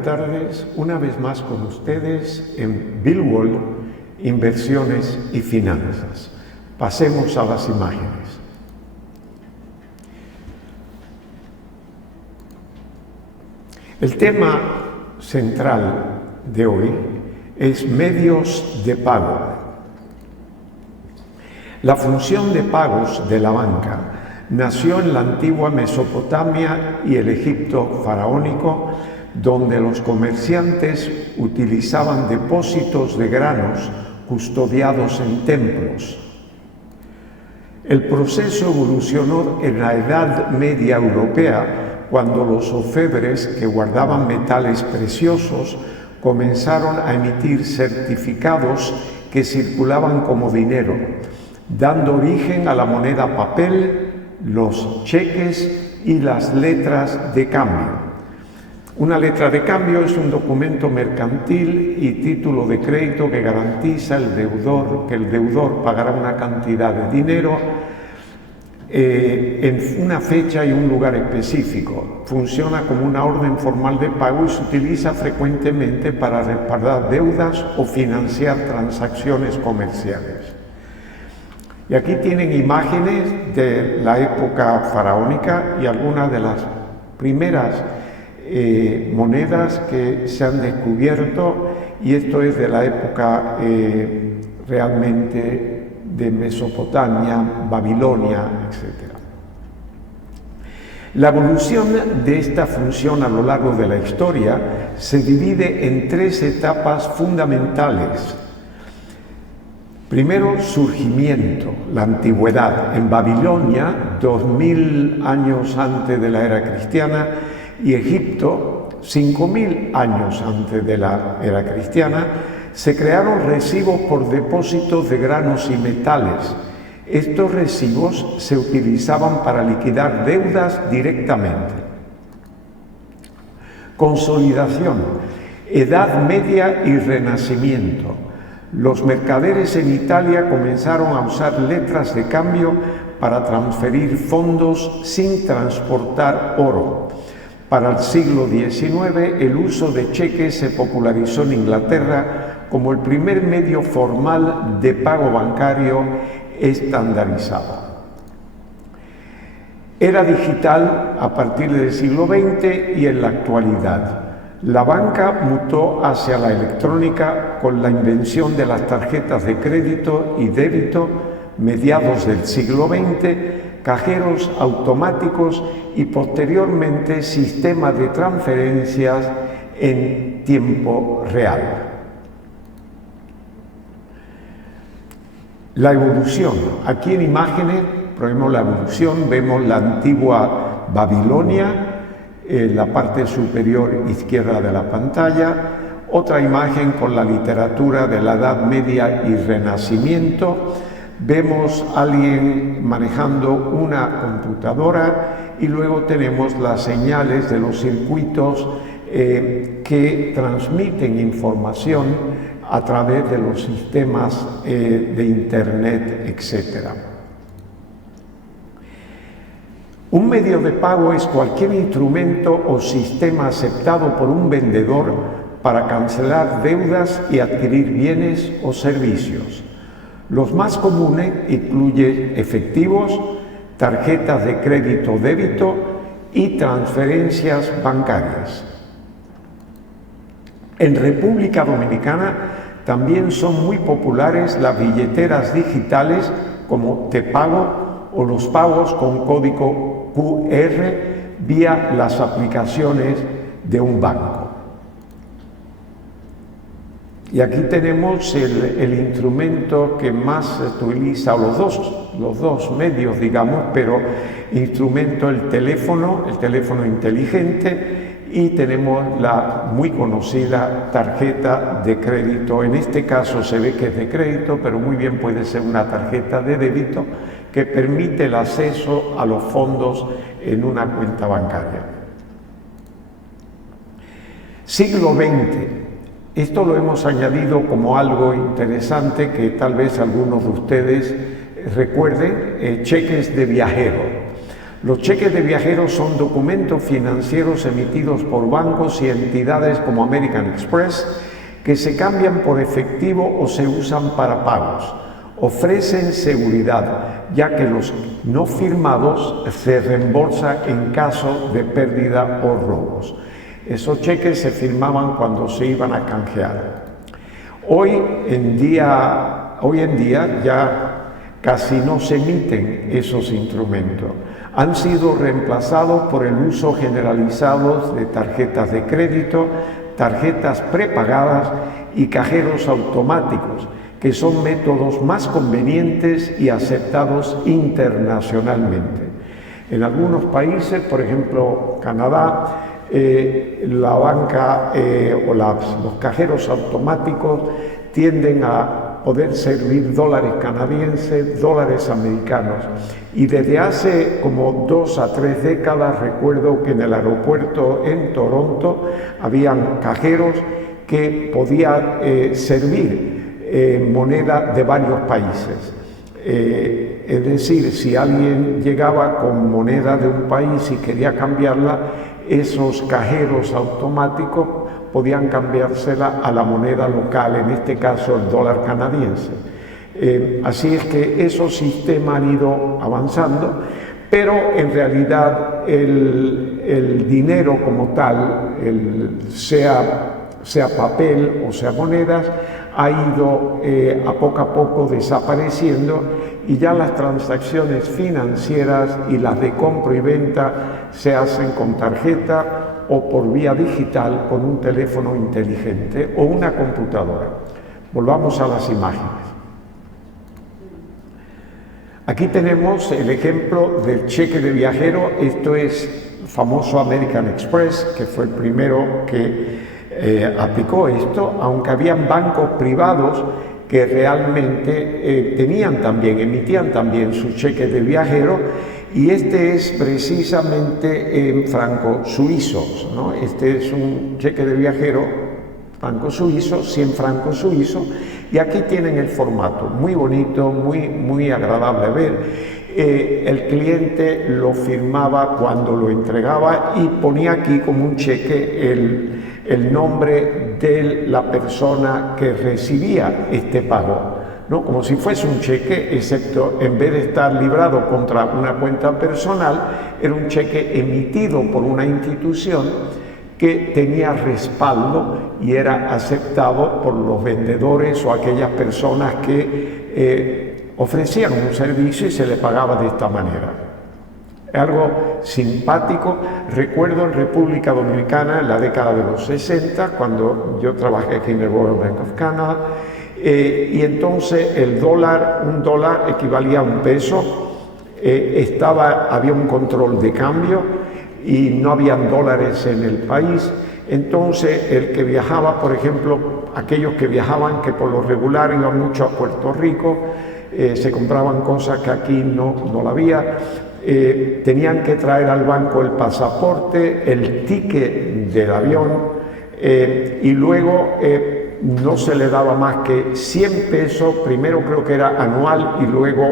buenas tardes. Una vez más con ustedes en Billwall, Inversiones y Finanzas. Pasemos a las imágenes. El tema central de hoy es medios de pago. La función de pagos de la banca nació en la antigua Mesopotamia y el Egipto faraónico, donde los comerciantes utilizaban depósitos de granos custodiados en templos. El proceso evolucionó en la Edad Media Europea, cuando los orfebres que guardaban metales preciosos comenzaron a emitir certificados que circulaban como dinero, dando origen a la moneda papel, los cheques y las letras de cambio. Una letra de cambio es un documento mercantil y título de crédito que garantiza que el deudor pagará una cantidad de dinero en una fecha y un lugar específico. Funciona como una orden formal de pago y se utiliza frecuentemente para respaldar deudas o financiar transacciones comerciales. Y aquí tienen imágenes de la época faraónica y algunas de las primeras monedas que se han descubierto, y esto es de la época realmente de Mesopotamia, Babilonia, etc. La evolución de esta función a lo largo de la historia se divide en tres etapas fundamentales. Primero, surgimiento, la antigüedad. En Babilonia, 2000 años antes de la era cristiana, y Egipto, 5000 años antes de la era cristiana, se crearon recibos por depósitos de granos y metales. Estos recibos se utilizaban para liquidar deudas directamente. Consolidación, Edad Media y Renacimiento. Los mercaderes en Italia comenzaron a usar letras de cambio para transferir fondos sin transportar oro. Para el siglo XIX, el uso de cheques se popularizó en Inglaterra como el primer medio formal de pago bancario estandarizado. Era digital a partir del siglo XX y en la actualidad. La banca mutó hacia la electrónica con la invención de las tarjetas de crédito y débito, mediados del siglo XX, cajeros automáticos y posteriormente sistemas de transferencias en tiempo real. La evolución. Aquí en imágenes vemos la evolución, vemos la antigua Babilonia, en la parte superior izquierda de la pantalla, otra imagen con la literatura de la Edad Media y Renacimiento. Vemos a alguien manejando una computadora y luego tenemos las señales de los circuitos que transmiten información a través de los sistemas de Internet, etc. Un medio de pago es cualquier instrumento o sistema aceptado por un vendedor para cancelar deudas y adquirir bienes o servicios. Los más comunes incluyen efectivos, tarjetas de crédito o débito y transferencias bancarias. En República Dominicana también son muy populares las billeteras digitales como Tepago o los pagos con código QR vía las aplicaciones de un banco. Y aquí tenemos el instrumento que más se utiliza, o los dos medios, digamos, pero instrumento el teléfono inteligente, y tenemos la muy conocida tarjeta de crédito. En este caso se ve que es de crédito, pero muy bien puede ser una tarjeta de débito que permite el acceso a los fondos en una cuenta bancaria. Siglo XX. Esto lo hemos añadido como algo interesante que tal vez algunos de ustedes recuerden, cheques de viajero. Los cheques de viajeros son documentos financieros emitidos por bancos y entidades como American Express que se cambian por efectivo o se usan para pagos. Ofrecen seguridad, ya que los no firmados se reembolsan en caso de pérdida o robos. Esos cheques se firmaban cuando se iban a canjear. Hoy en día ya casi no se emiten esos instrumentos. Han sido reemplazados por el uso generalizado de tarjetas de crédito, tarjetas prepagadas y cajeros automáticos, que son métodos más convenientes y aceptados internacionalmente. En algunos países, por ejemplo Canadá, la banca o los cajeros automáticos tienden a poder servir dólares canadienses, dólares americanos. Y desde hace como 2 a 3 décadas recuerdo que en el aeropuerto en Toronto habían cajeros que podían servir moneda de varios países. Es decir, si alguien llegaba con moneda de un país y quería cambiarla, esos cajeros automáticos podían cambiársela a la moneda local, en este caso el dólar canadiense. Así es que esos sistemas han ido avanzando, pero en realidad el dinero como tal, sea papel o sea monedas, ha ido a poco desapareciendo, y ya las transacciones financieras y las de compra y venta se hacen con tarjeta o por vía digital con un teléfono inteligente o una computadora. Volvamos a las imágenes. Aquí tenemos el ejemplo del cheque de viajero. Esto es el famoso American Express, que fue el primero que aplicó esto, aunque habían bancos privados que realmente emitían también sus cheques de viajero, y este es precisamente en francos suizos, ¿no? Este es un cheque de viajero franco suizo, 100 francos suizos, y aquí tienen el formato, muy bonito, muy agradable a ver. El cliente lo firmaba cuando lo entregaba y ponía aquí como un cheque el nombre de la persona que recibía este pago, ¿no? Como si fuese un cheque, excepto en vez de estar librado contra una cuenta personal, era un cheque emitido por una institución que tenía respaldo y era aceptado por los vendedores o aquellas personas que ofrecían un servicio y se le pagaba de esta manera. Algo simpático. Recuerdo en República Dominicana, en la década de los 60, cuando yo trabajé aquí en el Royal Bank of Canada, y entonces un dólar equivalía a $1, había un control de cambio y no habían dólares en el país. Entonces el que viajaba, por ejemplo, aquellos que viajaban, que por lo regular iban mucho a Puerto Rico, se compraban cosas que aquí no la había, tenían que traer al banco el pasaporte, el ticket del avión, y luego no se le daba más que 100 pesos, primero creo que era anual y luego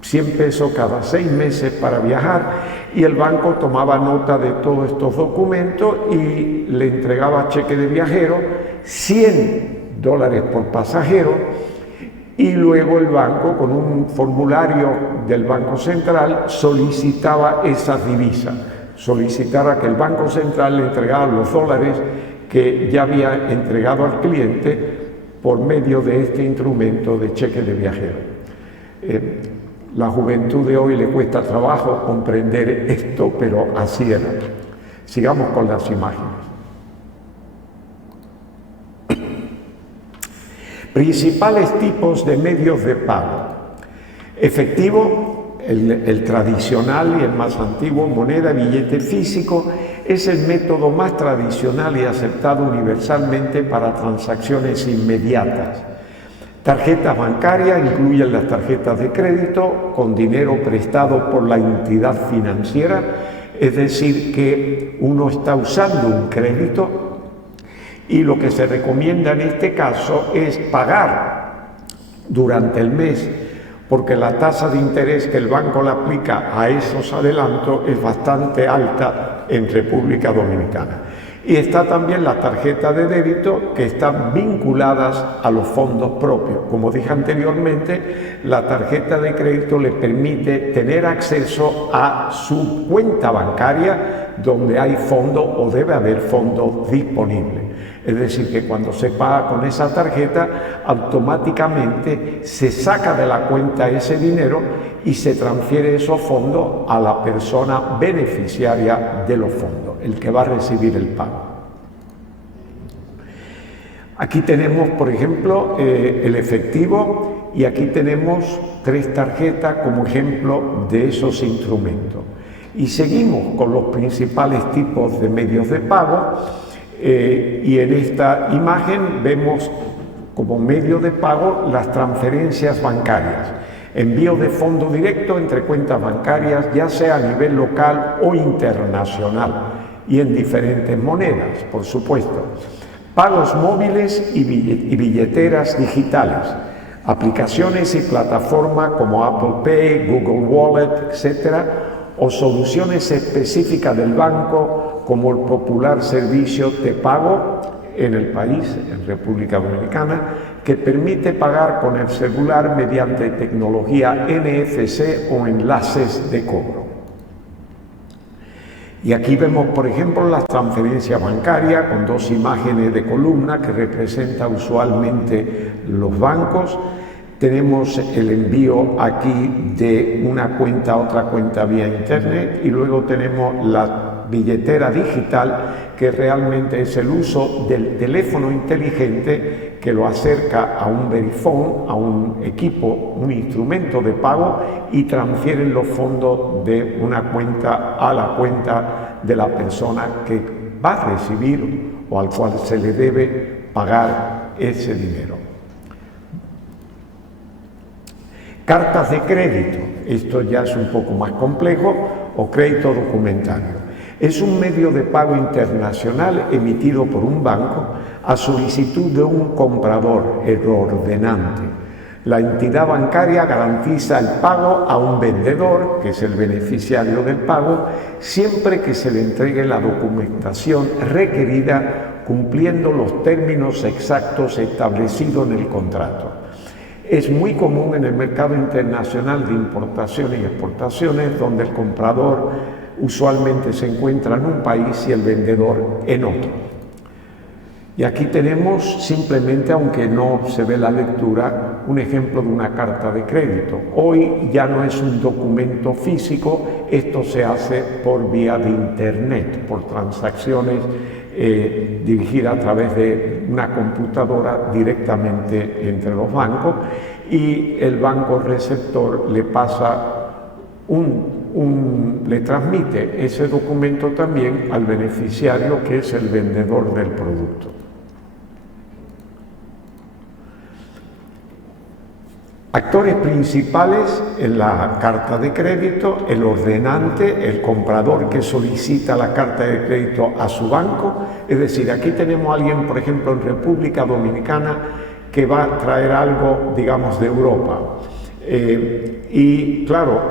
100 pesos cada 6 meses para viajar, y el banco tomaba nota de todos estos documentos y le entregaba cheque de viajero, $100 por pasajero. Y luego el banco, con un formulario del Banco Central, solicitaba esas divisas, solicitaba que el Banco Central le entregara los dólares que ya había entregado al cliente por medio de este instrumento de cheque de viajero. La juventud de hoy le cuesta trabajo comprender esto, pero así era. Sigamos con las imágenes. Principales tipos de medios de pago. Efectivo, el tradicional y el más antiguo, moneda, billete físico, es el método más tradicional y aceptado universalmente para transacciones inmediatas. Tarjetas bancarias incluyen las tarjetas de crédito con dinero prestado por la entidad financiera, es decir, que uno está usando un crédito, y lo que se recomienda en este caso es pagar durante el mes porque la tasa de interés que el banco le aplica a esos adelantos es bastante alta en República Dominicana. Y está también la tarjeta de débito, que están vinculadas a los fondos propios. Como dije anteriormente, la tarjeta de crédito le permite tener acceso a su cuenta bancaria donde hay fondos o debe haber fondos disponibles. Es decir, que cuando se paga con esa tarjeta, automáticamente se saca de la cuenta ese dinero y se transfiere esos fondos a la persona beneficiaria de los fondos, el que va a recibir el pago. Aquí tenemos, por ejemplo, el efectivo, y aquí tenemos 3 tarjetas como ejemplo de esos instrumentos. Y seguimos con los principales tipos de medios de pago. Y en esta imagen vemos como medio de pago las transferencias bancarias, envío de fondo directo entre cuentas bancarias, ya sea a nivel local o internacional, y en diferentes monedas, por supuesto. Pagos móviles y billeteras digitales, aplicaciones y plataformas como Apple Pay, Google Wallet, etc., o soluciones específicas del banco como el popular servicio de pago en el país, en República Dominicana, que permite pagar con el celular mediante tecnología NFC o enlaces de cobro. Y aquí vemos, por ejemplo, las transferencias bancarias con 2 imágenes de columna que representan usualmente los bancos. Tenemos el envío aquí de una cuenta a otra cuenta vía internet, y luego tenemos la billetera digital, que realmente es el uso del teléfono inteligente que lo acerca a un verifone, a un equipo, un instrumento de pago, y transfiere los fondos de una cuenta a la cuenta de la persona que va a recibir o al cual se le debe pagar ese dinero. Cartas de crédito, esto ya es un poco más complejo, o crédito documentario. Es un medio de pago internacional emitido por un banco a solicitud de un comprador, el ordenante. La entidad bancaria garantiza el pago a un vendedor, que es el beneficiario del pago, siempre que se le entregue la documentación requerida cumpliendo los términos exactos establecidos en el contrato. Es muy común en el mercado internacional de importaciones y exportaciones, donde el comprador usualmente se encuentra en un país y el vendedor en otro. Y aquí tenemos simplemente, aunque no se ve la lectura, un ejemplo de una carta de crédito. Hoy ya no es un documento físico, esto se hace por vía de internet, por transacciones dirigidas a través de una computadora directamente entre los bancos, y el banco receptor le pasa le transmite ese documento también al beneficiario, que es el vendedor del producto. Actores principales en la carta de crédito: el ordenante, el comprador que solicita la carta de crédito a su banco. Es decir, aquí tenemos a alguien, por ejemplo, en República Dominicana, que va a traer algo, digamos, de Europa. Y claro,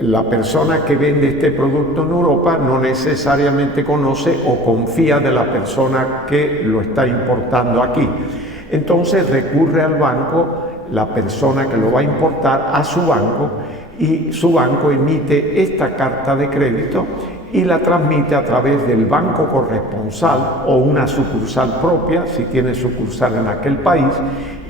la persona que vende este producto en Europa no necesariamente conoce o confía de la persona que lo está importando aquí. Entonces recurre al banco, la persona que lo va a importar, a su banco, y su banco emite esta carta de crédito y la transmite a través del banco corresponsal o una sucursal propia, si tiene sucursal en aquel país,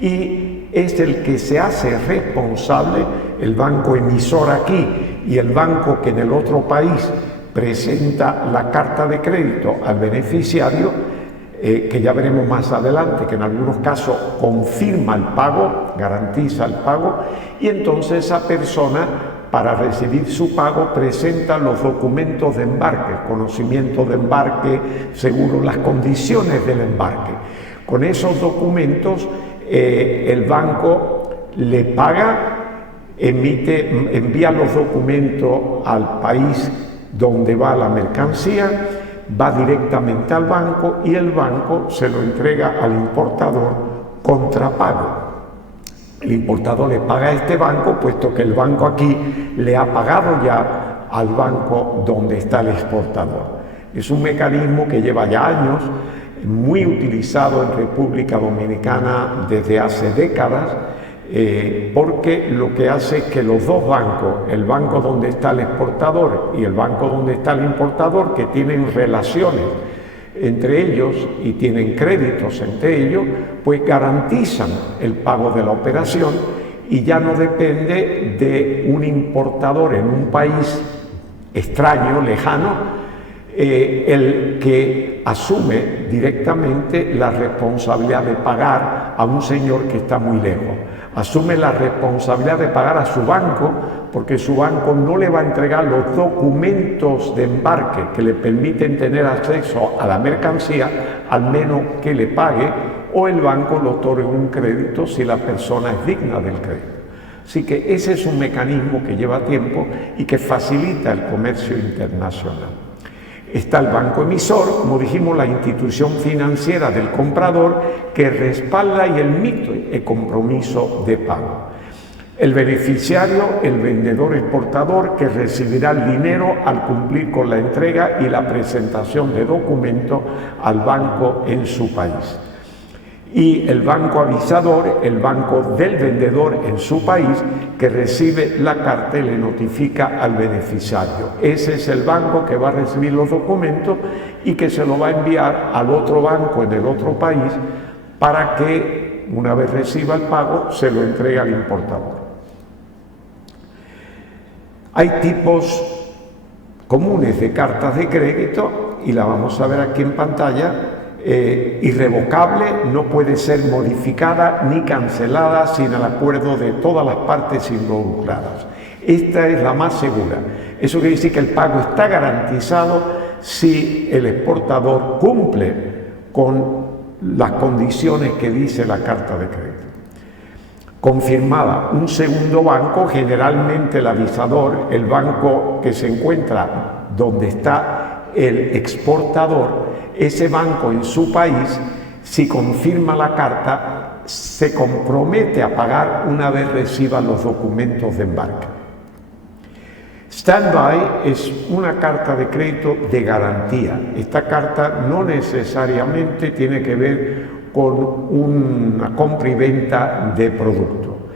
y es el que se hace responsable, el banco emisor aquí y el banco que en el otro país presenta la carta de crédito al beneficiario, que ya veremos más adelante, que en algunos casos confirma el pago, garantiza el pago, y entonces esa persona, para recibir su pago, presenta los documentos de embarque, conocimiento de embarque, seguro, las condiciones del embarque. Con esos documentos el banco le paga, envía los documentos al país donde va la mercancía, va directamente al banco y el banco se lo entrega al importador contra pago. El importador le paga a este banco, puesto que el banco aquí le ha pagado ya al banco donde está el exportador. Es un mecanismo que lleva ya años, muy utilizado en República Dominicana desde hace décadas, porque lo que hace es que los dos bancos, el banco donde está el exportador y el banco donde está el importador, que tienen relaciones entre ellos y tienen créditos entre ellos, pues garantizan el pago de la operación y ya no depende de un importador en un país extraño, lejano, el que asume directamente la responsabilidad de pagar a un señor que está muy lejos. Asume la responsabilidad de pagar a su banco, porque su banco no le va a entregar los documentos de embarque que le permiten tener acceso a la mercancía, al menos que le pague, o el banco le otorgue un crédito si la persona es digna del crédito. Así que ese es un mecanismo que lleva tiempo y que facilita el comercio internacional. Está el banco emisor, como dijimos, la institución financiera del comprador que respalda y emite el compromiso de pago. El beneficiario, el vendedor exportador, que recibirá el dinero al cumplir con la entrega y la presentación de documentos al banco en su país. Y el banco avisador, el banco del vendedor en su país, que recibe la carta y le notifica al beneficiario. Ese es el banco que va a recibir los documentos y que se lo va a enviar al otro banco en el otro país para que, una vez reciba el pago, se lo entregue al importador. Hay tipos comunes de cartas de crédito y la vamos a ver aquí en pantalla. Irrevocable, no puede ser modificada ni cancelada sin el acuerdo de todas las partes involucradas. Esta es la más segura. Eso quiere decir que el pago está garantizado si el exportador cumple con las condiciones que dice la carta de crédito. Confirmada, un segundo banco, generalmente el avisador, el banco que se encuentra donde está el exportador, ese banco en su país, si confirma la carta, se compromete a pagar una vez reciba los documentos de embarque. Stand-by es una carta de crédito de garantía. Esta carta no necesariamente tiene que ver con una compra y venta de producto,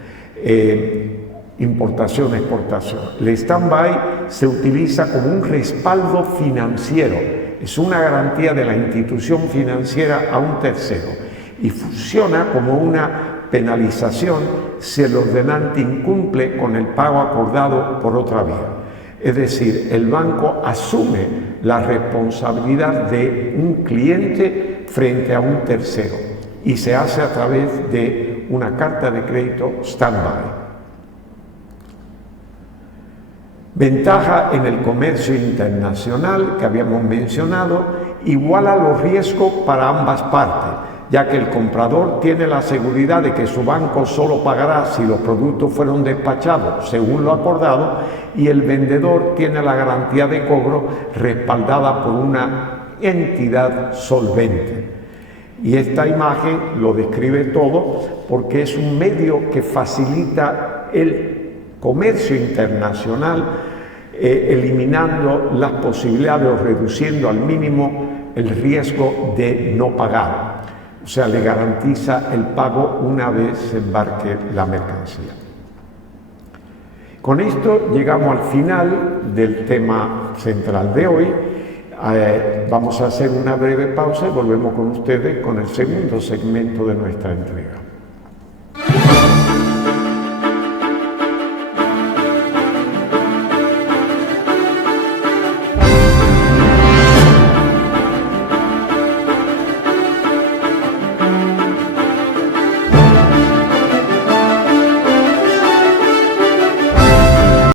importación, exportación. El stand-by se utiliza como un respaldo financiero. Es una garantía de la institución financiera a un tercero y funciona como una penalización si el ordenante incumple con el pago acordado por otra vía. Es decir, el banco asume la responsabilidad de un cliente frente a un tercero y se hace a través de una carta de crédito stand-by. Ventaja en el comercio internacional que habíamos mencionado, iguala los riesgos para ambas partes, ya que el comprador tiene la seguridad de que su banco solo pagará si los productos fueron despachados según lo acordado, y el vendedor tiene la garantía de cobro respaldada por una entidad solvente. Y esta imagen lo describe todo porque es un medio que facilita el comercio internacional, eliminando las posibilidades o reduciendo al mínimo el riesgo de no pagar. O sea, le garantiza el pago una vez se embarque la mercancía. Con esto llegamos al final del tema central de hoy. Vamos a hacer una breve pausa y volvemos con ustedes con el segundo segmento de nuestra entrega.